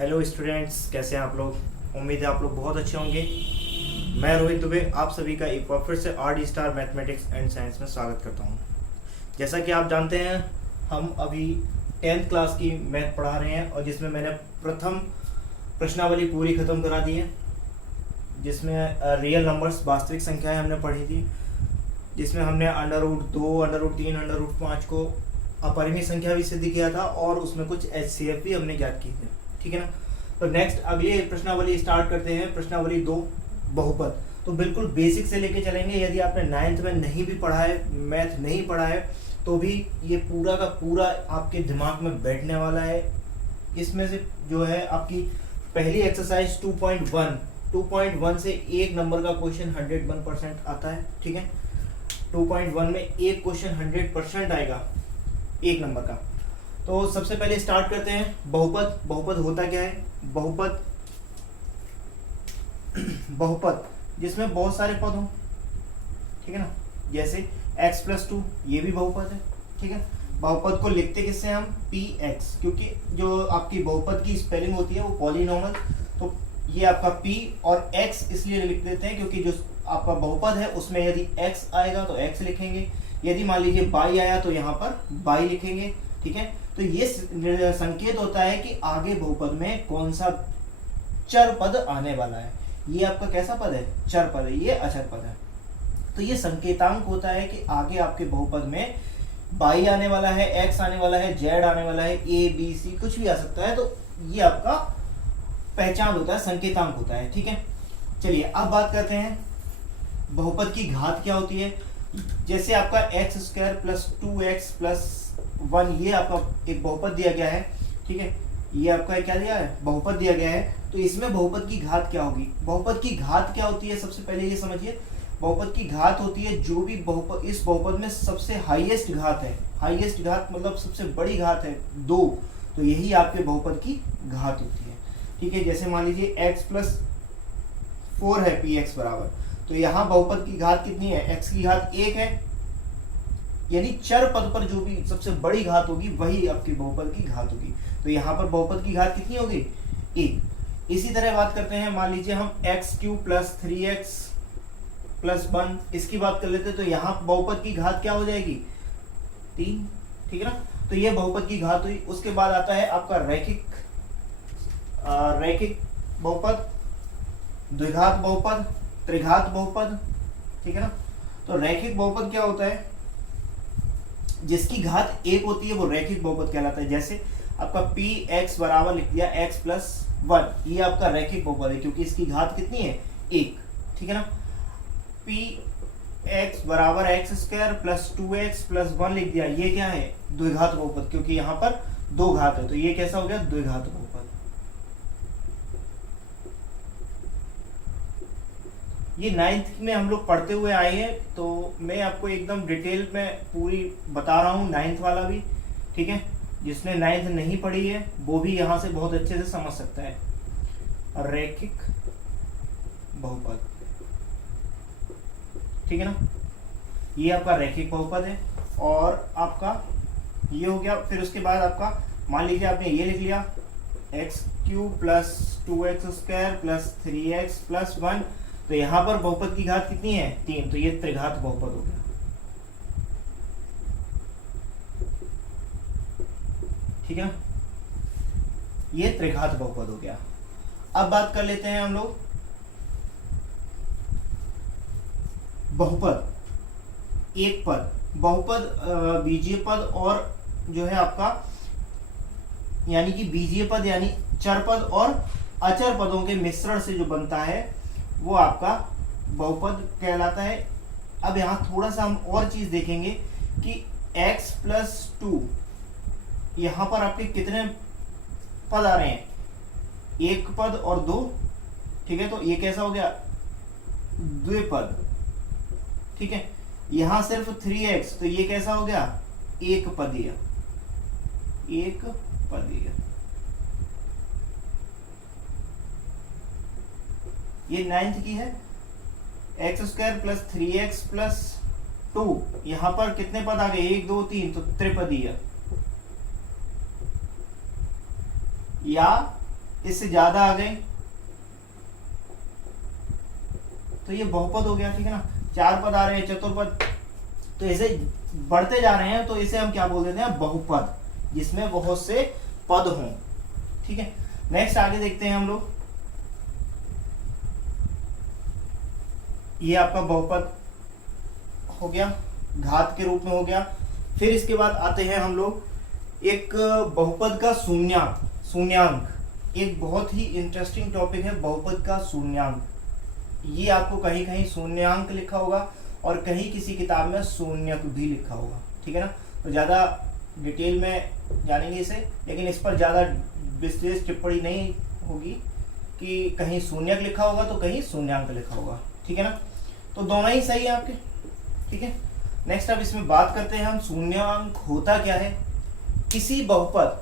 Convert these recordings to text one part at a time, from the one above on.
Hello students, कैसे हैं आप लोग। उम्मीद है आप लोग बहुत अच्छे होंगे। मैं रोहित दुबे आप सभी का एक बार फिर से R star mathematics and science में स्वागत करता हूं। जैसा कि आप जानते हैं, हम अभी 10th क्लास की मैथ पढ़ा रहे हैं और जिसमें मैंने प्रथम प्रश्नावली पूरी ख़त्म करा दी है, जिसमें रियल नंबर्स वास्तविक संख्याएं हमने पढ़ी थी, जिसमें हमने √2, √3, √5 को अपरिमेय संख्या भी सिद्ध किया था और उसमें कुछ HCF भी हमने ज्ञात किए थे। ठीक है ना। तो नेक्स्ट अब ये प्रश्नावली स्टार्ट करते हैं। प्रश्नावली 2, बहुपद। तो बिल्कुल बेसिक से लेके चलेंगे। यदि आपने 9th में नहीं भी पढ़ा है, मैथ नहीं पढ़ा है, तो भी ये पूरा का पूरा आपके दिमाग में बैठने वाला है। इसमें से जो है आपकी पहली एक्सरसाइज 2.1 से एक नंबर का क्वेश्चन 101% आता है। ठीक है, 2.1 में एक क्वेश्चन 100% आएगा एक नंबर का। तो सबसे पहले स्टार्ट करते हैं बहुपद। बहुपद होता क्या है? बहुपद जिसमें बहुत सारे पद हों। ठीक है ना, जैसे x+2 ये भी बहुपद है। ठीक है, बहुपद को लिखते किससे हम? px, क्योंकि जो आपकी बहुपद की स्पेलिंग होती है वो पॉलिनोमियल, तो ये आपका p और x इसलिए लिख देते हैं क्योंकि जो आपका बहुपद है उसमें यदि x आएगा तो x लिखेंगे, यदि मान लीजिए y आया तो यहाँ पर y लिखेंगे। ठीक है, तो ये संकेत होता है कि आगे बहुपद में कौन सा चर पद आने वाला है। ये आपका कैसा पद है? चर पद है, ये अचर पद है। तो ये संकेतांक होता है कि आगे आपके बहुपद में y आने वाला है, x आने वाला है, z आने वाला है, a b c कुछ भी आ सकता है। तो ये आपका पहचान होता है, संकेतांक होता है। ठीक है, चलिए अब बात करते हैं बहुपद की घात क्या होती है। जैसे आपका x² + 2x + 1 ये आपका एक बहुपद दिया गया है। ठीक है, ये आपका क्या दिया है? बहुपद दिया गया है। तो इसमें बहुपद की घात क्या होगी? बहुपद की घात क्या होती है? सबसे पहले ये समझिए, बहुपद की घात होती है जो भी बहुपद, इस बहुपद में सबसे हाईएस्ट घात है। हाईएस्ट घात मतलब सबसे बड़ी घात है 2, तो यही आपके बहुपद की घात होती है। ठीक है, जैसे मान लीजिए x+4 है px बराबर, तो यहाँ बहुपद की घात कितनी है? x की घात 1 है, यानी चर पद पर जो भी सबसे बड़ी घात होगी वही आपकी बहुपद की घात होगी। तो यहाँ पर बहुपद की घात कितनी होगी? 1। इसी तरह बात करते हैं, मान लीजिए हम x³ + 3x + 1 इसकी बात कर लेते हैं, तो यहाँ बहुपद की घात क्या हो जाएगी? 3। ठीक है ना, तो ये बहुपद की घात हुई। उसके बाद आता है आपका रैखिक बहुपद, द्विघात बहुपद, त्रिघात बहुपद। ठीक है ना, तो रैखिक बहुपद क्या होता है? जिसकी घात 1 होती है वो रैखिक बहुपद कहलाता है। जैसे आपका px बराबर लिख दिया x+1, ये आपका रैखिक बहुपद है क्योंकि इसकी घात कितनी है? 1। ठीक है ना, px बराबर x² + 2x + 1 लिख दिया, ये क्या है? द्विघात बहुपद, क्योंकि यहाँ पर 2 घात है, तो ये कैसा हो गया? द्विघात बहुपद। ये 9th में हम लोग पढ़ते हुए आए हैं, तो मैं आपको एकदम डिटेल में पूरी बता रहा हूँ, 9th वाला भी। ठीक है, जिसने 9th नहीं पढ़ी है वो भी यहाँ से बहुत अच्छे से समझ सकता है। रैखिक बहुपद, ठीक है ना, ये आपका रैखिक बहुपद है। और आपका ये हो गया। फिर उसके बाद आपका मान लीजिए आपने ये लिख लिया x³ + 2x² + 3x + 1, तो यहाँ पर बहुपद की घात कितनी है? 3, तो ये त्रिघात बहुपद हो गया। ठीक है ना, ये त्रिघात बहुपद हो गया। अब बात कर लेते हैं हम लोग बहुपद, एक पद। बहुपद बीजीय पद और जो है आपका यानी कि बीजीय पद यानी चर पद और अचर पदों के मिश्रण से जो बनता है वो आपका बहुपद कहलाता है। अब यहाँ थोड़ा सा हम और चीज देखेंगे कि x+2 यहाँ पर आपके कितने पद आ रहे हैं? 1 पद और 2। ठीक है, तो ये कैसा हो गया? द्विपद। ठीक है, यहाँ सिर्फ 3x, तो ये कैसा हो गया? एक पदीय। एक पदीय। ये 9th की है। x² + 3x + 2, यहाँ पर कितने पद आ गए? 1 2 3, तो त्रिपदीय। या इससे ज्यादा आ गए तो ये बहुपद हो गया, ठीक है ना। 4 पद आ रहे हैं, चतुर्पद, तो ऐसे बढ़ते जा रहे हैं, तो इसे हम क्या बोल देते हैं, बहुपद, जिसमें बहुत से पद हों, ठीक है। नेक्स्ट आगे देखते हैं हम लोग, ये आपका बहुपद हो गया, घात के रूप में हो गया। फिर इसके बाद आते हैं हम लोग एक बहुपद का शून्यांक। एक बहुत ही इंटरेस्टिंग टॉपिक है बहुपद का शून्यांक। ये आपको कहीं कहीं शून्यांक लिखा होगा और कहीं किसी किताब में शून्यक भी लिखा होगा, ठीक है ना। तो ज़्यादा डिटेल में जानेंगे इसे, लेकिन इस पर ज़्यादा विशेष टिप्पणी नहीं होगी कि कहीं शून्यक लिखा होगा तो कहीं शून्यांक लिखा होगा, ठीक है ना। तो दोनों ही सही है आपके, ठीक है। नेक्स्ट अब इसमें बात करते हैं हम, शून्यांक होता क्या है। किसी बहुपद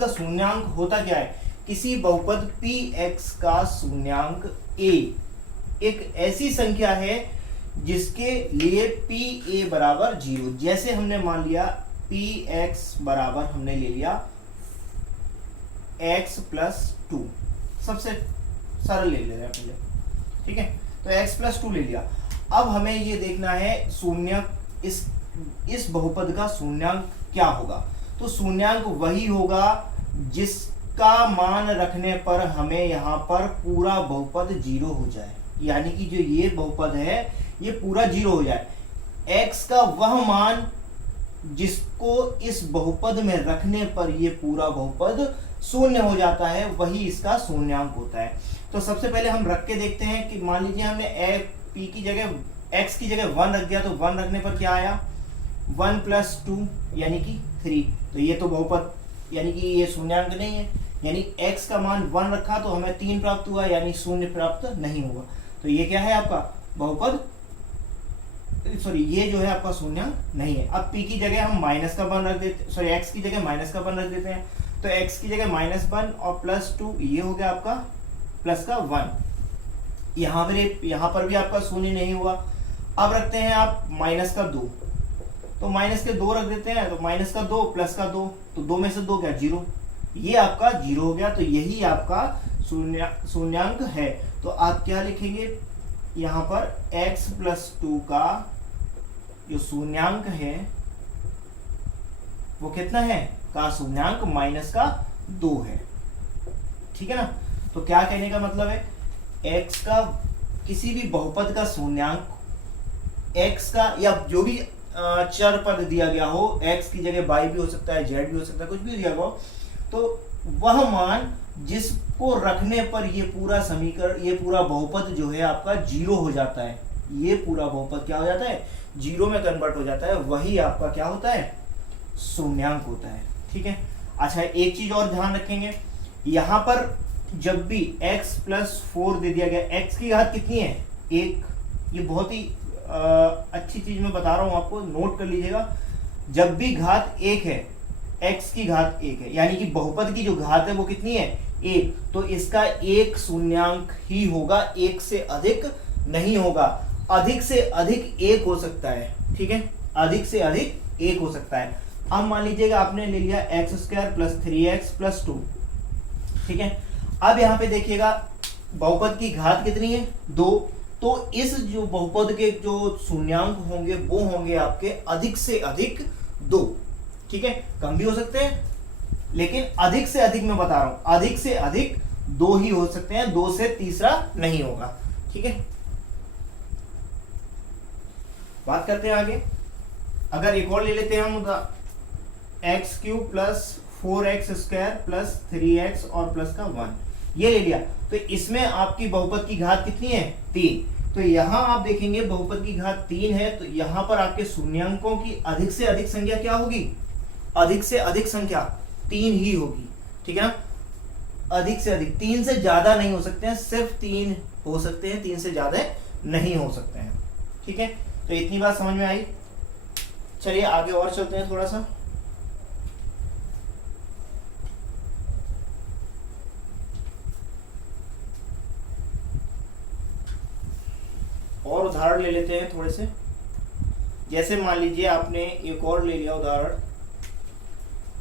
का शून्यांक होता क्या है, किसी बहुपद px का शून्यांक a एक ऐसी संख्या है जिसके लिए pa बराबर 0। जैसे हमने मान लिया px बराबर हमने ले लिया x प्लस 2, सबसे सरल ले रहे हैं पहले, ठीक है। तो x प्लस 2 ले लिया। अब हमें ये देखना है शून्य, इस बहुपद का शून्यांक क्या होगा। तो शून्यांक वही होगा जिसका मान रखने पर हमें यहाँ पर पूरा बहुपद 0 हो जाए, यानी कि जो ये बहुपद है ये पूरा 0 हो जाए। x का वह मान जिसको इस बहुपद में रखने पर ये पूरा बहुपद शून्य हो जाता है, वही इसका शून्यांक होता है। तो सबसे पहले हम रख के देखते हैं कि मान लीजिए हमने p की जगह x की जगह 1 रख दिया, तो 1 रखने पर क्या आया, 1 प्लस 2 यानी कि 3। तो ये तो बहुपद यानी कि ये शून्यांक नहीं है, यानी x का मान 1 रखा तो हमें 3 प्राप्त हुआ, यानी शून्य प्राप्त नहीं हुआ। तो ये क्या है आपका बहुपद, सॉरी ये जो है आपका शून्यांक नहीं है। अब p की जगह हम माइनस का 1 रख देते, सॉरी x की जगह माइनस का 1 रख देते हैं। तो x की जगह -1 और +2, ये हो गया आपका प्लस का 1। यहाँ पर भी आपका शून्य नहीं हुआ। अब रखते हैं आप माइनस का 2, तो माइनस के 2 रख देते हैं, तो माइनस का 2 प्लस का 2, तो 2 में से 2 क्या, 0। ये आपका 0 हो गया। तो यही आपका शून्यांक है। तो आप क्या लिखेंगे यहाँ पर, x प्लस 2 का जो शून्यांक है वो कितना है, का शून्यांक माइनस का 2 है, ठीक है ना। तो क्या कहने का मतलब है, x का किसी भी बहुपद का शून्यांक, x का या जो भी चर पद दिया गया हो, x की जगह y भी हो सकता है, z भी हो सकता है, कुछ भी दिया गया हो, तो वह मान जिसको रखने पर ये पूरा समीकरण, ये पूरा बहुपद जो है आपका 0 हो जाता है, ये पूरा बहुपद क्या हो जाता है, 0 में कन्वर्ट हो जाता है, वही आपका क्या होता है, शून्यांक होता है, ठीक है। अच्छा, एक चीज और ध्यान रखेंगे, यहाँ पर जब भी x प्लस 4 दे दिया गया, x की घात कितनी है, 1। ये बहुत ही अच्छी चीज मैं बता रहा हूं आपको, नोट कर लीजिएगा। जब भी घात 1 है, x की घात 1 है, यानी कि बहुपद की जो घात है वो कितनी है, 1, तो इसका एक शून्यांक ही होगा, एक से अधिक नहीं होगा। अधिक से अधिक 1 हो सकता है, ठीक है, अधिक से अधिक 1 हो सकता है। अब मान लीजिएगा आपने ले लिया x² प्लस 3x प्लस 2, ठीक है। अब यहाँ पे देखिएगा बहुपद की घात कितनी है, 2, तो इस जो बहुपद के जो शून्यांक होंगे वो होंगे आपके अधिक से अधिक 2, ठीक है। कम भी हो सकते हैं, लेकिन अधिक से अधिक मैं बता रहा हूं, अधिक से अधिक 2 ही हो सकते हैं, 2 से तीसरा नहीं होगा, ठीक है। बात करते हैं आगे। अगर एक और ले लेते हैं हम, x³ plus 4x² plus 3x और प्लस का 1, ये ले लिया। तो इसमें आपकी बहुपद की घात कितनी है, 3। तो यहां आप देखेंगे बहुपद की घात 3 है, तो यहां पर आपके शून्यांकों की अधिक से अधिक संख्या क्या होगी, अधिक से अधिक संख्या 3 ही होगी, ठीक है ना। अधिक से अधिक 3 से ज्यादा नहीं हो सकते हैं, सिर्फ 3 हो सकते हैं, 3 से ज्यादा नहीं हो सकते हैं, ठीक है। तो इतनी बात समझ में आई। चलिए आगे और चलते हैं थोड़ा सा। और उदाहरण ले लेते हैं थोड़े से। जैसे मान लीजिए आपने एक और ले लिया उदाहरण,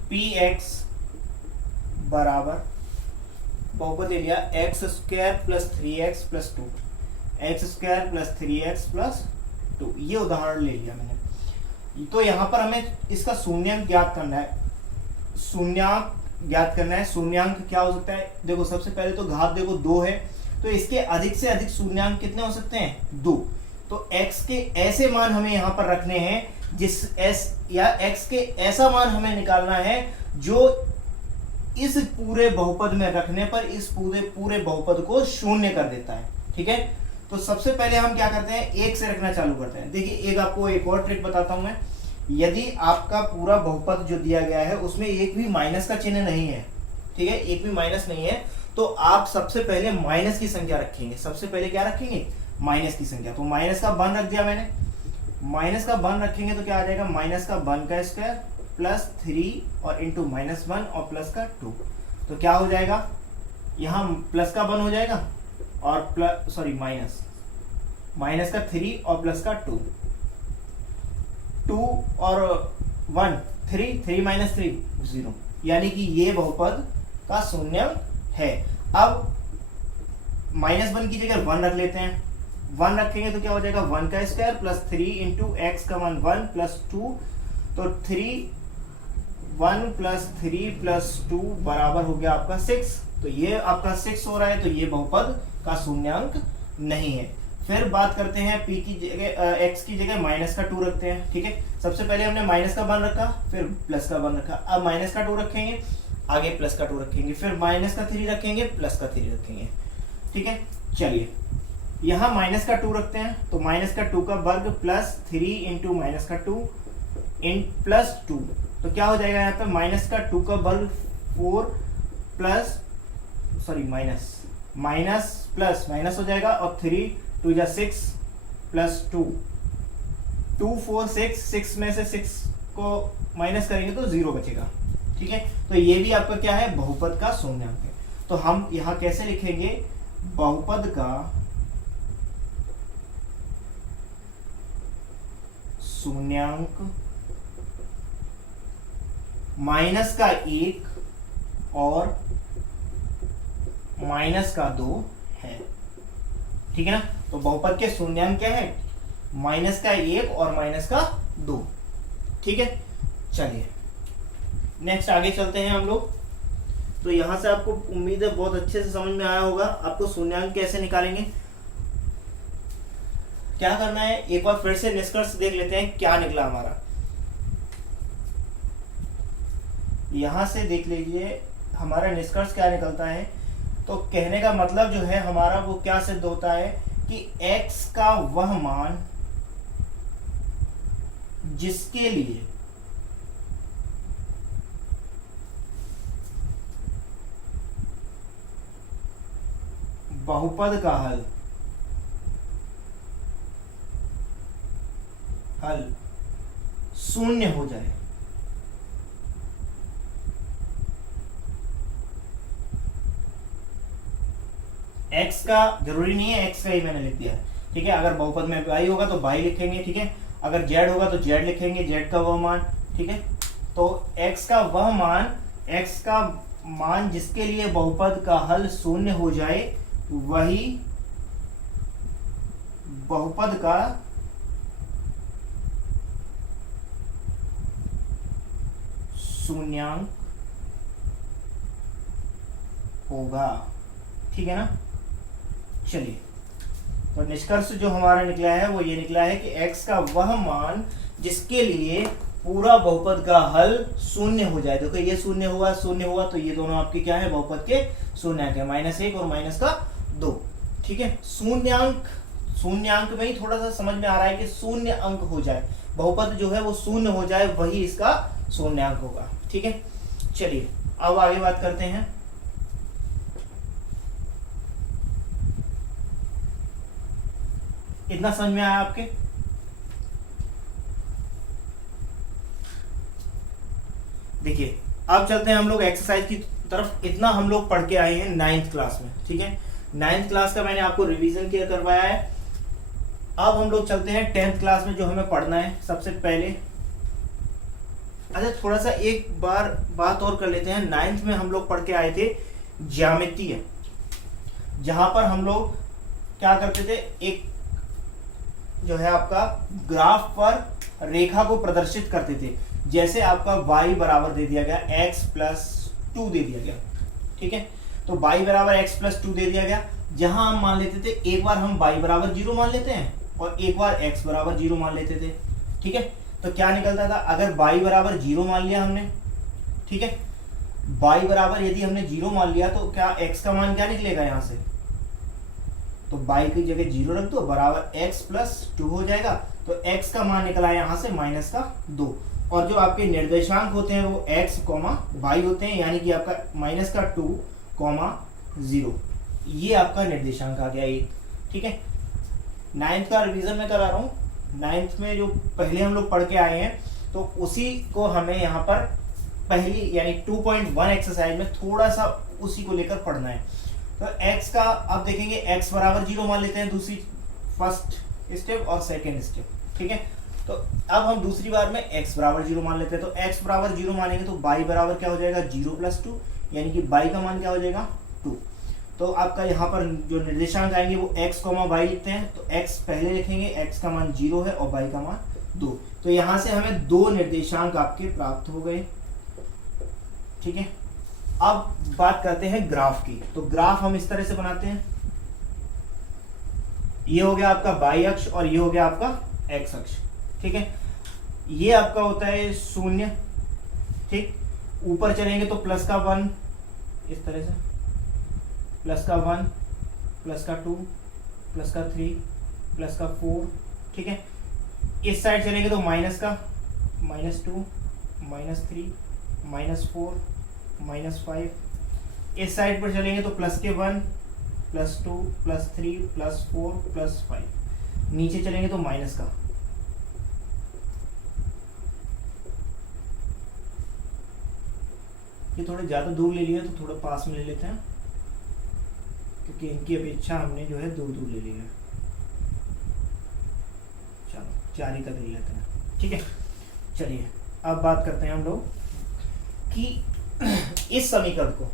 px बराबर बहुपद ले लिया x square plus 3x plus 2, x square plus 3x plus 2, ये उदाहरण ले लिया मैंने। तो यहाँ पर हमें इसका शून्यांक ज्ञात करना है, शून्यांक ज्ञात करना है। शून्यांक क्या हो सकता है, देखो सबसे पहले तो घात देखो 2 है, तो इसके अधिक से अधिक शून्यांक कितने हो सकते हैं, 2। तो x के ऐसे मान हमें यहाँ पर रखने हैं जिस s या x के ऐसा मान हमें निकालना है जो इस पूरे बहुपद में रखने पर इस पूरे बहुपद को शून्य कर देता है। ठीक है, तो सबसे पहले हम क्या करते हैं, एक से रखना चालू करते हैं। देखिए एक आपको एक और ट्रिक बताता हूं मैं। यदि आपका पूरा बहुपद जो दिया गया है उसमें एक भी माइनस का चिन्ह नहीं है, ठीक है, एक भी माइनस नहीं है, तो आप सबसे पहले माइनस की संख्या रखेंगे। सबसे पहले क्या रखेंगे, माइनस की संख्या। तो माइनस का 1 रख दिया मैंने, माइनस का 1 रखेंगे तो क्या आ जाएगा, माइनस का 1 का स्क्वायर प्लस 3 और इंटू -1 और प्लस का 2। तो क्या हो जाएगा, यहाँ प्लस का 1 हो जाएगा और प्लस सॉरी माइनस का 3 और प्लस का 2, 2 और 1 3 माइनस 3 0, यानी कि ये बहुपद का शून्यांक है। अब -1 की जगह 1 रख लेते हैं, 1 रखेंगे तो क्या हो जाएगा, 1 का स्क्वायर प्लस 3 इंटू एक्स का 1 प्लस 2, तो 1 प्लस 3 प्लस 2 बराबर हो गया आपका 6। तो ये आपका 6 हो रहा है, तो ये बहुपद का शून्यांक नहीं है। फिर बात करते हैं p की जगह x की जगह माइनस का 2 रखते हैं। ठीक है, सबसे पहले हमने माइनस का 1 रखा, फिर प्लस का 1 रखा, अब माइनस का 2 रखेंगे, आगे प्लस का 2 रखेंगे, फिर माइनस का 3 रखेंगे, प्लस का 3 रखेंगे। ठीक है, चलिए यहाँ माइनस का 2 रखते हैं, तो माइनस का 2 का वर्ग प्लस 3 इंटू माइनस का 2 इन प्लस 2, तो क्या हो जाएगा यहाँ पे, माइनस का 2 का वर्ग 4 plus sorry minus plus minus हो जाएगा और 3 2 जा 6 प्लस 2 2 4 6, 6 में से 6 को माइनस करेंगे तो 0 बचेगा। ठीक है, तो ये भी आपका क्या है, बहुपद का शून्यांक है। तो हम यहाँ कैसे लिखेंगे, बहुपद का शून्यांक माइनस का 1 और माइनस का 2 है। ठीक है ना, तो बहुपद के शून्यांक क्या है, माइनस का 1 और माइनस का 2। ठीक है, चलिए नेक्स्ट आगे चलते हैं हम लोग। तो यहां से आपको उम्मीद है बहुत अच्छे से समझ में आया होगा आपको शून्यांक कैसे निकालेंगे। क्या करना है, एक बार फिर से निष्कर्ष देख लेते हैं क्या निकला हमारा। यहां से देख लीजिए हमारा निष्कर्ष क्या निकलता है। तो कहने का मतलब जो है हमारा वो क्या सिद्ध होता है कि x का वह मान जिसके लिए बहुपद का हल शून्य हो जाए, x का जरूरी नहीं है, x का ही मैंने लिख दिया। ठीक है, अगर बहुपद में y होगा तो y लिखेंगे। ठीक है, अगर z होगा तो z लिखेंगे, z का वह मान। ठीक है, तो x का वह मान, x का मान जिसके लिए बहुपद का हल शून्य हो जाए वही बहुपद का शून्यांक होगा। ठीक है ना, चलिए तो निष्कर्ष जो हमारा निकला है वो ये निकला है कि x का वह मान जिसके लिए पूरा बहुपद का हल शून्य हो जाए। देखो ये शून्य हुआ तो ये दोनों आपके क्या है, बहुपद के शून्यांक है, -1 और माइनस का 2। ठीक है, शून्यांक में ही थोड़ा सा समझ में आ रहा है कि शून्य अंक हो जाए, बहुपद जो है वो शून्य हो जाए वही इसका शून्यांक होगा। ठीक है, चलिए अब आगे बात करते हैं। इतना समझ में आया आपके? देखिए अब चलते हैं हम लोग एक्सरसाइज की तरफ। इतना हम लोग पढ़ के आए हैं 9th क्लास में। ठीक है, 9th क्लास का मैंने आपको रिवीजन किया करवाया है। अब हम लोग चलते हैं 10th क्लास में जो हमें पढ़ना है सबसे पहले। अच्छा थोड़ा सा एक बार बात और कर लेते हैं। 9th में हम लोग पढ़ के आए थे ज्यामिति है जहां पर हम लोग क्या करते थे, एक जो है आपका ग्राफ पर रेखा को प्रदर्शित करते थे। जैसे आपका y बराबर दे दिया गया x+2 दे दिया गया, ठीक है। तो y बराबर x+2 दे दिया गया, जहां हम मान लेते थे, एक बार हम y बराबर 0 मान लेते हैं और एक बार x बराबर 0 मान लेते थे, ठीक है। तो क्या निकलता था, अगर y बराबर 0 मान लिया हमने, ठीक है, y बराबर यदि हमने 0 मान लिया तो क्या x का मान क्या निकलेगा यहाँ से, तो y की जगह 0 रख दो, बराबर x+2 हो जाएगा। तो x का मान निकला यहाँ से -2, और जो आपके निर्देशांक होते हैं वो x, y होते हैं, यानी कि आपका -2, 0, ये आपका निर्देशांक आ गया एक, ठीक है। 9th का रिवीजन में करा रहा हूँ, 9th में जो पहले हम लोग पढ़ के आए हैं तो उसी को हमें यहाँ पर पहली यानी 2.1 एक्सरसाइज में थोड़ा सा उसी को लेकर पढ़ना है। तो x का अब देखेंगे, x बराबर 0 मान लेते हैं, दूसरी फर्स्ट स्टेप और सेकेंड स्टेप, ठीक है। तो अब हम दूसरी बार में x बराबर 0 मान लेते हैं। तो x बराबर 0 मानेंगे तो y बराबर क्या हो जाएगा, 0+2, यानी कि y का मान क्या हो जाएगा, 2। तो आपका यहाँ पर जो निर्देशांक आएंगे वो x, y लिखते हैं। तो x पहले लिखेंगे, x का मान 0 है और y का मान 2। तो यहाँ से हमें 2 निर्देशांक आपके प्राप्त हो गए, ठीक है। अब बात करते हैं ग्राफ की। तो ग्राफ हम इस तरह से बनाते हैं, ये हो गया आपका y अक्ष और ये हो गया आपका x अक्ष, ठीक है। ये आपका होता है 0, ठीक। ऊपर चलेंगे तो प्लस का 1, इस तरह से प्लस का 1, प्लस का 2, प्लस का 3, प्लस का 4, ठीक है। इस साइड चलेंगे तो माइनस का -2, -3, -4, -5। इस साइड पर चलेंगे तो प्लस के 1, +2, +3, +4, +5। नीचे चलेंगे तो माइनस का, ये थोड़े ज्यादा दूर ले लिए तो थोड़ा पास में ले लेते हैं, क्योंकि इनकी अपेक्षा हमने जो है दूर दूर ले लिया है। चलो 4 ही तक ले लेते हैं, ठीक है। चलिए अब बात करते हैं हम लोग कि इस समीकरण को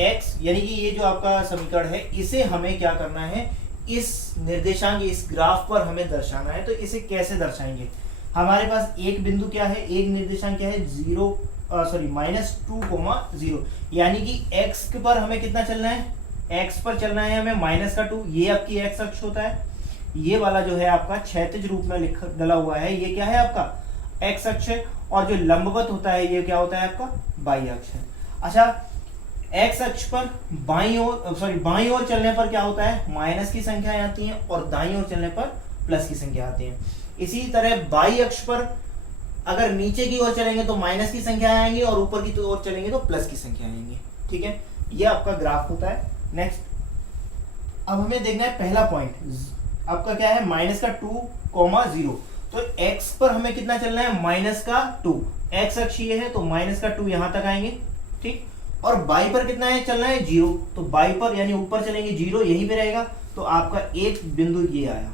x, यानी कि ये जो आपका समीकरण है, इसे हमें क्या करना है, इस निर्देशांक, इस ग्राफ पर हमें दर्शाना है। तो इसे कैसे दर्शाएंगे, हमारे पास एक बिंदु क्या है, एक निर्देशांक क्या है, -2, 0, यानी कि x पर हमें कितना चलना है, x पर चलना है हमें -2। ये आपकी x अक्ष होता है, ये वाला जो है आपका क्षैतिज रूप में डला हुआ है, ये क्या है आपका x अक्ष है, और जो लंबवत होता है ये क्या होता है आपका y अक्ष है। अच्छा, x अक्ष पर बाईं ओर चलने पर क्या होता है, माइनस की संख्याएं आती हैं, और दाईं ओर चलने पर प्लस की संख्या आती है। इसी तरह y अक्ष पर अगर नीचे की ओर चलेंगे तो माइनस की संख्या आएंगी, और ऊपर की ओर चलेंगे तो प्लस की संख्या आएंगी, ठीक है। ये आपका ग्राफ होता है। नेक्स्ट, अब हमें देखना है पहला पॉइंट, आपका क्या है, -2, 0। तो x पर हमें कितना चलना है, -2, x अक्ष ये है तो -2 यहां तक आएंगे, ठीक। और y पर कितना है, चलना है 0, तो y पर यानी ऊपर चलेंगे 0 यहीं पे रहेगा, तो आपका एक बिंदु ये आया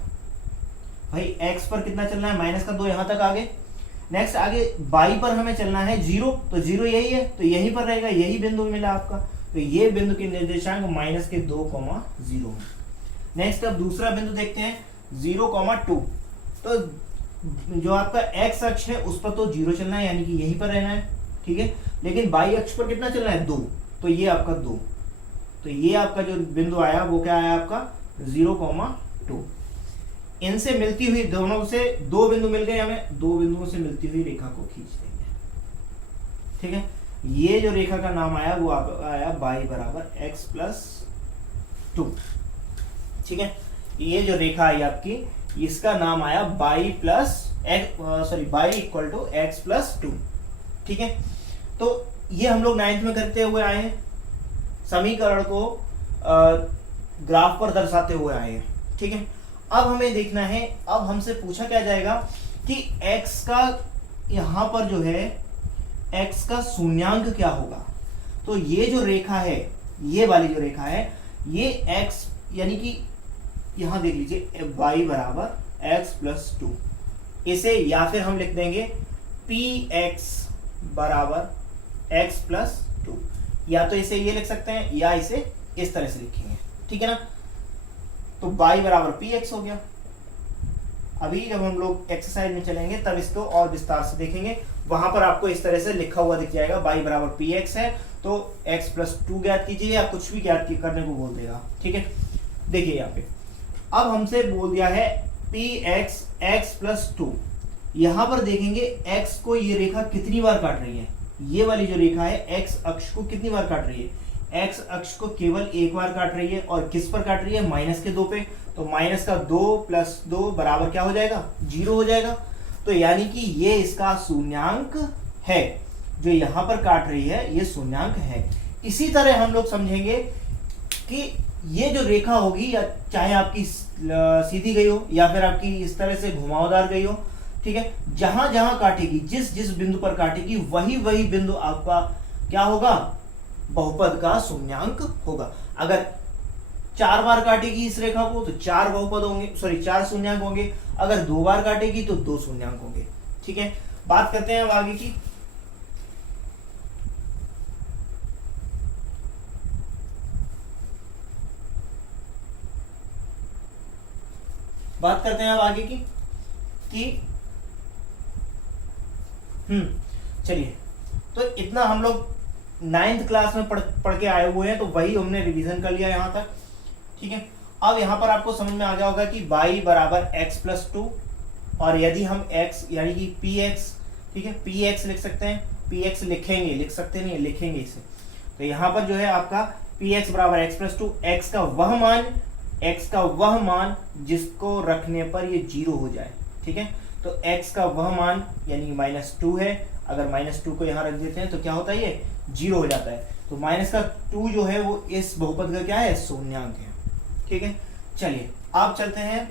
भाई। x पर कितना चलना है, -2 यहां तक आगे। नेक्स्ट आगे y पर हमें चलना है 0, तो 0 यही है तो यहीं पर रहेगा, यही बिंदु मिला आपका। तो ये बिंदु के निर्देशांक -2, 0 है। नेक्स्ट अब दूसरा बिंदु देखते हैं, 0, 2। तो जो आपका x अक्ष है उस पर तो 0 चलना है, यानी कि यहीं पर रहना है, ठीक है। लेकिन y अक्ष पर कितना चलना है, 2, तो ये आपका 2। तो ये आपका जो बिंदु आया वो क्या आया आपका, 0, 2। इनसे मिलती हुई, दोनों से 2 बिंदु मिल गए हमें, 2 बिंदुओं से मिलती हुई रेखा को खींच देंगे, ठीक है। ये जो रेखा का नाम आया वो आया y बराबर x+2, ठीक है। ये जो रेखा आई आपकी, इसका नाम आया y = x+2, ठीक है। तो ये हम लोग 9th में करते हुए आए हैं, समीकरण को ग्राफ पर दर्शाते हुए आए हैं, ठीक है। अब हमें देखना है, अब हमसे पूछा क्या जाएगा कि x का यहां पर जो है x का शून्यांक क्या होगा। तो ये जो रेखा है, ये वाली जो रेखा है, ये x यानी कि यहां देख लीजिए y बराबर x+2, इसे या फिर हम लिख देंगे px बराबर x+2। या तो इसे ये लिख सकते हैं या इसे इस तरह से लिखेंगे, ठीक है ना। तो y बराबर पी एक्स हो गया। अभी जब हम लोग एक्सरसाइज में चलेंगे तब इसको और विस्तार से देखेंगे, वहां पर आपको इस तरह से लिखा हुआ दिख जाएगा y बराबर पी एक्स है तो x प्लस 2 ज्ञात कीजिए या कुछ भी ज्ञात करने को बोल देगा, ठीक है। देखिए यहाँ पे अब हमसे बोल दिया है पी एक्स एक्स प्लस 2। यहां पर देखेंगे x को ये रेखा कितनी बार काट रही है, ये वाली जो रेखा है x अक्ष को कितनी बार काट रही है, x अक्ष को केवल एक बार काट रही है। और किस पर काट रही है, माइनस के 2 पे। तो माइनस का 2 प्लस 2 बराबर क्या हो जाएगा, 0 हो जाएगा। तो यानी कि ये इसका शून्यांक है, जो यहां पर काट रही है ये शून्यांक है। इसी तरह हम लोग समझेंगे कि ये जो रेखा होगी, या चाहे आपकी सीधी गई हो या फिर आपकी इस तरह से घुमावदार गई हो, ठीक है, जहां जहां काटेगी, जिस जिस बिंदु पर काटेगी वही वही बिंदु आपका क्या होगा, बहुपद का शून्यांक होगा। अगर 4 बार काटेगी इस रेखा को तो 4 बहुपद होंगे, सॉरी 4 शून्यांक होंगे। अगर 2 बार काटेगी तो 2 शून्यांक होंगे, ठीक है। बात करते हैं अब आगे की। बात करते हैं अब आगे की कि चलिए, तो इतना हम लोग 9th क्लास में पढ़ के आए हुए हैं, तो वही हमने रिवीजन कर लिया यहाँ तक, ठीक है। अब यहाँ पर आपको समझ में आ गया होगा कि y बराबर x प्लस 2, और यदि हम x यानी कि px, ठीक है, px लिख सकते हैं, px लिखेंगे, लिख सकते नहीं, लिखेंगे इसे। तो यहाँ पर जो है आपका px बराबर x प्लस 2, x का वह मान जिसको रखने पर ये 0 हो जाए, ठीक है। तो x का वह मान यानी -2 है, अगर -2 को यहाँ रख देते हैं तो क्या होता है, ये 0 हो जाता है। तो -2 जो है वो इस बहुपद का क्या है, शून्यांक है, ठीक है। चलिए आप चलते हैं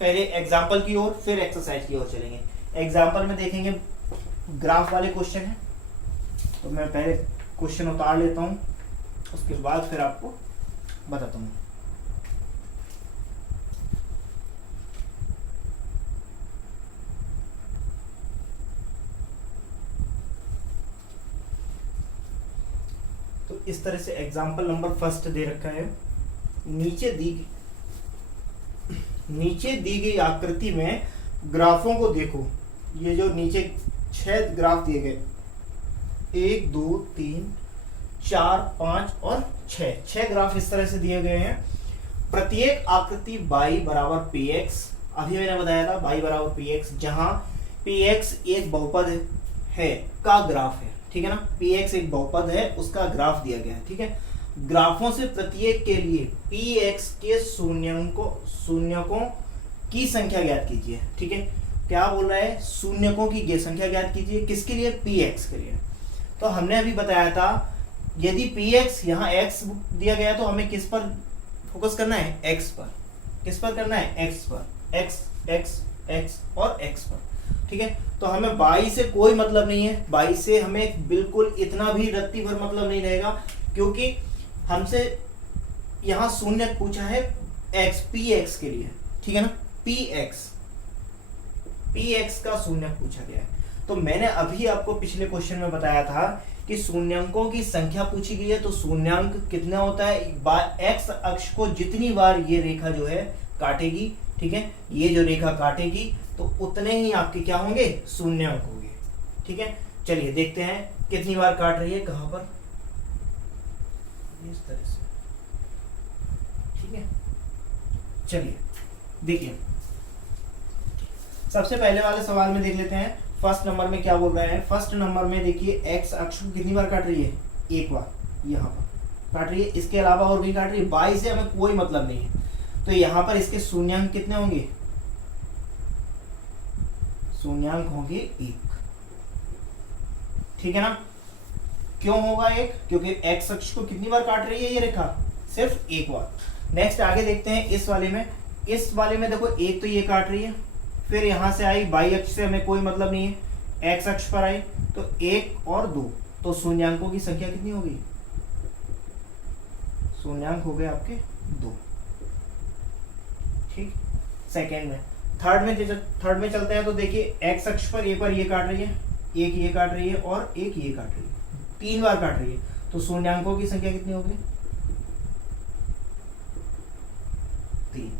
पहले एग्जाम्पल की ओर, फिर एक्सरसाइज की ओर चलेंगे। एग्जाम्पल में देखेंगे ग्राफ वाले क्वेश्चन है, तो मैं पहले क्वेश्चन उतार लेता हूँ, उसके बाद फिर आपको बताता हूँ। इस तरह से एग्जाम्पल नंबर फर्स्ट दे रखा है। नीचे दी गई आकृति में ग्राफों को देखो। ये जो नीचे 6 ग्राफ दिए गए, 1 2 3 4 5 और 6 ग्राफ इस तरह से दिए गए हैं। प्रत्येक आकृति y बराबर पी एक्स, अभी मैंने बताया था y बराबर पी एक्स, जहां पी एक्स एक बहुपद है का ग्राफ है, ठीक है ना। px एक बहुपद है, उसका ग्राफ दिया गया है, ठीक है। ग्राफों से प्रत्येक के लिए px के शून्यकों की संख्या ज्ञात कीजिए, ठीक है। क्या बोल रहा है, शून्यकों की संख्या ज्ञात कीजिए, किसके लिए, px के लिए। तो हमने अभी बताया था यदि px यहाँ x दिया गया तो हमें किस पर फोकस करना है, x पर। किस पर करना है, x पर, x x x और x पर, ठीक है। तो हमें y से कोई मतलब नहीं है, y से हमें बिल्कुल इतना भी रत्ती भर मतलब नहीं रहेगा, क्योंकि हमसे यहाँ शून्य पूछा है x px के लिए, ठीक है ना। px का शून्य पूछा गया है। तो मैंने अभी आपको पिछले क्वेश्चन में बताया था कि शून्यंकों की संख्या पूछी गई है, तो शून्यंक कितना होता है, x अक्ष को जितनी बार ये रेखा जो है काटेगी, ठीक है, ये जो रेखा काटेगी तो उतने ही आपके क्या होंगे, शून्यंक होंगे, ठीक है। चलिए देखते हैं कितनी बार काट रही है, कहां पर, इस तरह से, ठीक है। चलिए देखिए, सबसे पहले वाले सवाल में देख लेते हैं। फर्स्ट नंबर में क्या बोल रहा है, फर्स्ट नंबर में देखिए x अक्ष को कितनी बार काट रही है, एक बार यहाँ पर काट रही है, इसके अलावा और भी काट रही है। y से हमें कोई मतलब नहीं है, तो यहाँ पर इसके शून्यांक कितने होंगे, शून्यांक होंगे 1, ठीक है ना। क्यों होगा 1, क्योंकि x अक्ष को कितनी बार काट रही है ये रेखा, सिर्फ एक बार। नेक्स्ट आगे देखते हैं इस वाले में। इस वाले में देखो एक तो ये काट रही है, फिर यहां से आई y अक्ष से हमें कोई मतलब नहीं है, x अक्ष पर आई तो 1 और 2, तो शून्यांकों की संख्या कितनी होगी, शून्यांक हो गए आपके 2, ठीक। सेकेंड में, थर्ड में चलते हैं तो देखिए x अक्ष पर एक बार ये काट रही है, एक ये काट रही है और एक ये काट रही है, 3 बार काट रही है। तो शून्यांकों की संख्या कितनी होगी? 3।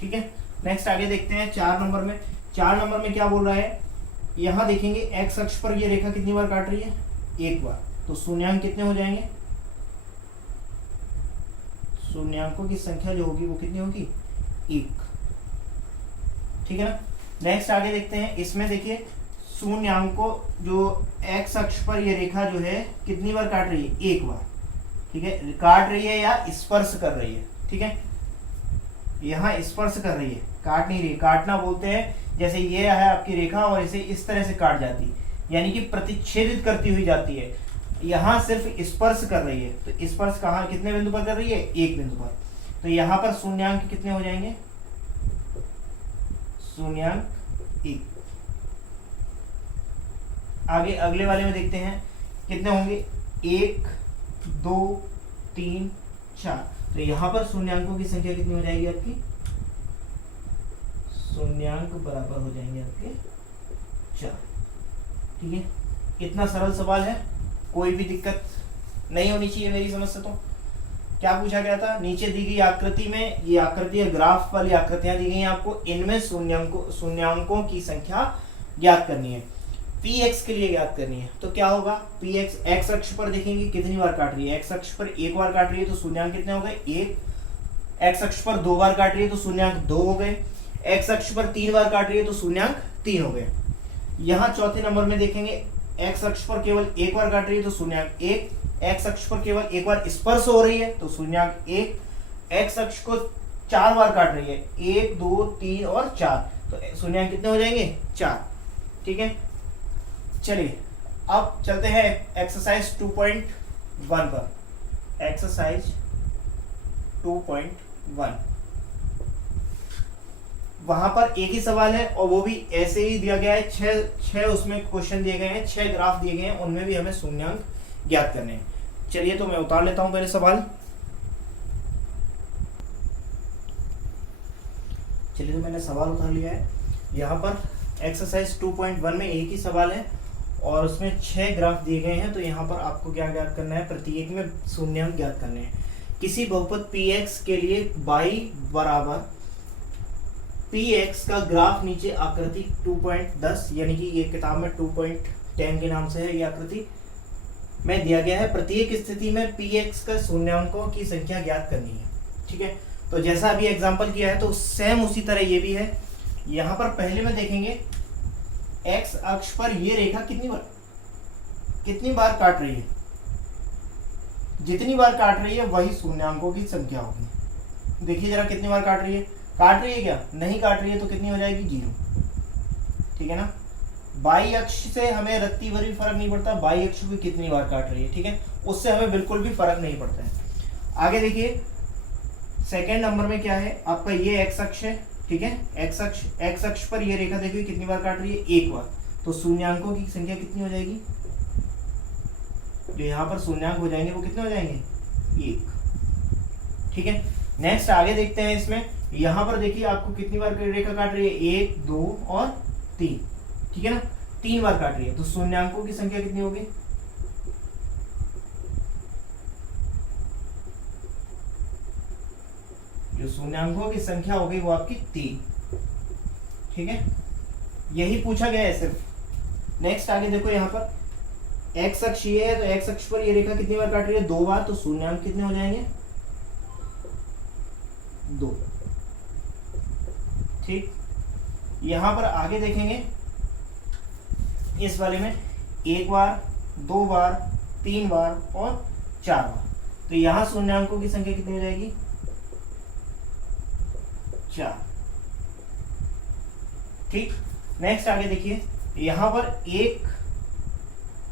ठीक है, नेक्स्ट आगे देखते हैं 4 नंबर में। 4 नंबर में क्या बोल रहा है, यहां देखेंगे एक्स अक्ष पर ये रेखा कितनी बार काट रही है? एक बार। तो शून्यांक कितने हो जाएंगे? शून्यांकों की संख्या जो होगी वो कितनी होगी? 1। ठीक है ना। नेक्स्ट आगे देखते हैं, इसमें देखिए शून्यांकों जो एक्स अक्ष पर ये रेखा जो है कितनी बार काट रही है? एक बार। ठीक है, काट रही है या स्पर्श कर रही है? ठीक है, यहाँ स्पर्श कर रही है, काट नहीं रही है। काटना बोलते हैं जैसे ये है आपकी रेखा और इसे इस तरह से काट जाती है, यानी कि प्रतिच्छेदित करती हुई जाती है। यहाँ सिर्फ स्पर्श कर रही है, तो स्पर्श कहाँ कितने बिंदु पर कर रही है? एक बिंदु पर। तो यहाँ पर शून्यांक कितने हो जाएंगे? शून्यांक 1। आगे अगले वाले में देखते हैं कितने होंगे? 1 2 3 4। तो यहाँ पर शून्यांकों की संख्या कितनी हो जाएगी आपकी? शून्यांक बराबर हो जाएंगे आपके 4। ठीक है, इतना सरल सवाल है, कोई भी दिक्कत नहीं होनी चाहिए मेरी समझ से। तो क्या पूछा गया था? नीचे दी गई आकृति में, ये आकृति है ग्राफ वाली आकृतियां दी गई हैं आपको, इनमें शून्यांकों की संख्या ज्ञात करनी है, px के लिए ज्ञात करनी है। तो क्या होगा? px x अक्ष पर देखेंगे कितनी बार काट रही है? x अक्ष पर एक बार काट रही है तो शून्यांक कितने हो गए? 1। x अक्ष पर 2 बार काट रही है तो शून्यांक 2 हो गए। x अक्ष पर 3 बार काट रही है तो शून्यांक 3 हो गए। यहाँ चौथे नंबर में देखेंगे x अक्ष पर केवल एक बार काट रही है तो शून्यांक 1। x अक्ष पर केवल एक बार स्पर्श हो रही है तो शून्यांक 1। x अक्ष को 4 बार काट रही है, 1 2 3 और 4, तो शून्यांक कितने हो जाएंगे? 4। ठीक है, चलिए अब चलते हैं एक्सरसाइज 2.1 पर। एक्सरसाइज 2.1, वहां पर एक ही सवाल है और वो भी ऐसे ही दिया गया है। छह उसमें क्वेश्चन दिए गए हैं, 6 ग्राफ दिए गए हैं, उनमें भी हमें शून्यांक ज्ञात करने हैं। चलिए तो मैं उतार लेता हूं पहले सवाल। चलिए तो मैंने सवाल उतार लिया है। यहाँ पर एक्सरसाइज 2.1 में एक ही सवाल है और उसमें 6 ग्राफ दिए गए हैं। तो यहाँ पर आपको क्या ज्ञात करना है? प्रत्येक में शून्यांक ज्ञात करने हैं। किसी बहुपद px के लिए y बराबर px का ग्राफ नीचे आकृति 2.10 यानी कि ये किताब में 2.10 के नाम से है ये आकृति में दिया गया है। प्रत्येक स्थिति में px का शून्यांकों की संख्या ज्ञात करनी है। ठीक है, तो जैसा अभी एग्जांपल किया है तो सेम उसी तरह ये भी है। यहाँ पर पहले में देखेंगे x अक्ष पर ये रेखा कितनी बार काट रही है? जितनी बार काट रही है वही शून्यांकों की संख्या होगी। देखिए जरा कितनी बार काट रही है? काट रही है क्या? नहीं काट रही है तो कितनी हो जाएगी? 0। ठीक है ना। बाई अक्ष से हमें रत्ती भर भी फर्क नहीं पड़ता, बाई अक्ष भी कितनी बार काट रही है। ठीक है, उससे हमें बिल्कुल भी फर्क नहीं पड़ता है। आगे देखिए सेकेंड नंबर में क्या है आपका? ये एक्स अक्ष है। ठीक है, एक्स अक्ष पर ये रेखा देखिए कितनी बार काट रही है? एक बार। तो शून्यांकों की संख्या कितनी हो जाएगी? जो यहाँ पर शून्यांक हो जाएंगे वो कितने हो जाएंगे? 1। ठीक है, नेक्स्ट आगे देखते हैं। इसमें यहाँ पर देखिए आपको कितनी बार रेखा काट रही है? 1 2 और 3। ठीक है ना, 3 बार काट रही है तो शून्यांकों की संख्या कितनी होगी? जो शून्यांकों की संख्या होगी वो आपकी 3। ठीक है, यही पूछा गया है सिर्फ। नेक्स्ट आगे देखो यहाँ पर एक्स अक्ष ये है तो एक्स अक्ष पर ये रेखा कितनी बार काट रही है? 2 बार। तो शून्यांक कितने हो जाएंगे? 2। ठीक, यहां पर आगे देखेंगे इस वाले में 1 बार 2 बार 3 बार और 4 बार। तो यहां शून्यांकों की संख्या कितनी हो जाएगी? 4। ठीक, नेक्स्ट आगे देखिए यहां पर 1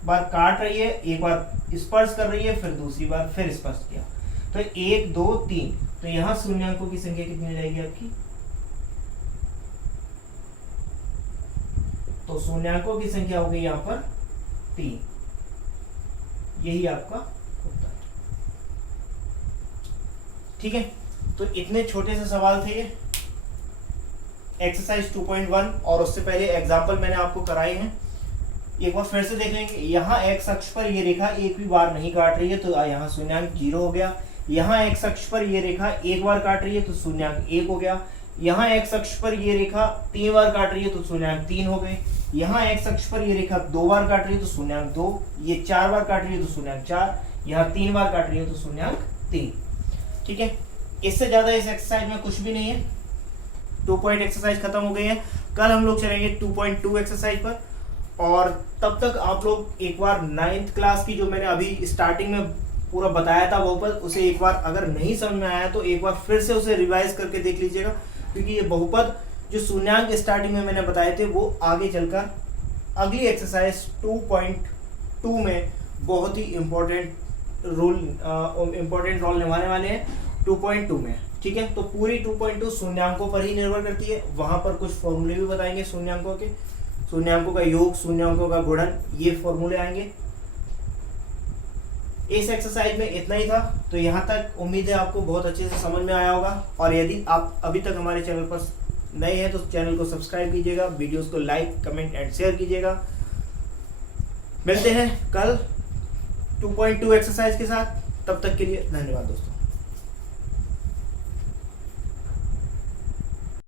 बार काट रही है, 1 बार स्पर्श कर रही है, फिर दूसरी बार फिर स्पर्श किया, तो 1 2 3। तो यहां शून्यांकों की संख्या कितनी हो जाएगी आपकी? तो शून्यांकों की संख्या हो गई यहां पर 3। यही आपका उत्तर है। ठीक है, तो इतने छोटे से सवाल थे ये एक्सरसाइज 2.1 और उससे पहले एग्जाम्पल मैंने आपको कराए हैं। एक बार फिर से देख लेंगे, यहाँ एक्स अक्ष पर ये रेखा एक भी बार नहीं काट रही है तो यहाँ शून्यांक 0 हो गया। यहाँ एक्स अक्ष पर ये रेखा एक बार काट रही है तो शून्यांक 1 हो गया। यहाँ एक्स अक्ष पर ये रेखा 3 बार काट रही है तो शून्यांक 3 हो गए। यहाँ एक्स अक्ष पर ये रेखा 2 बार काट रही है तो शून्यांक 2, ये 4 बार काट रही है तो शून्यांक 4, यहाँ 3 बार काट रही है तो शून्यांक 3। ठीक है, इससे ज्यादा इस एक्सरसाइज में कुछ भी नहीं है। 2 पॉइंट एक्सरसाइज खत्म हो गई है। कल हम लोग चलेंगे 2.2 एक्सरसाइज पर, और तब तक आप लोग एक बार 9th क्लास की जो मैंने अभी स्टार्टिंग में पूरा बताया था बहुपद, उसे एक बार अगर नहीं समझ में आया तो एक बार फिर से उसे रिवाइज करके देख लीजिएगा, क्योंकि ये बहुपद जो शून्यांक स्टार्टिंग में मैंने बताए थे वो आगे चलकर अगली एक्सरसाइज 2.2 में बहुत ही इम्पोर्टेंट रोल निभाने वाले हैं 2.2 में। ठीक है, तो पूरी 2.2 शून्यांकों पर ही निर्भर करती है। वहां पर कुछ फॉर्मूले भी बताएंगे शून्यांकों के, शून्यांकों का योग, शून्यांकों का गुणन, ये फॉर्मूले आएंगे। इस एक्सरसाइज में इतना ही था, तो यहाँ तक उम्मीद है आपको बहुत अच्छे से समझ में आया होगा। और यदि आप अभी तक हमारे चैनल पर नए हैं तो चैनल को सब्सक्राइब कीजिएगा, वीडियोस को लाइक, कमेंट एंड शेयर कीजिएगा। मिलते हैं कल 2.2 एक्सरसाइज के साथ, तब तक के लिए धन्यवाद दोस्तों।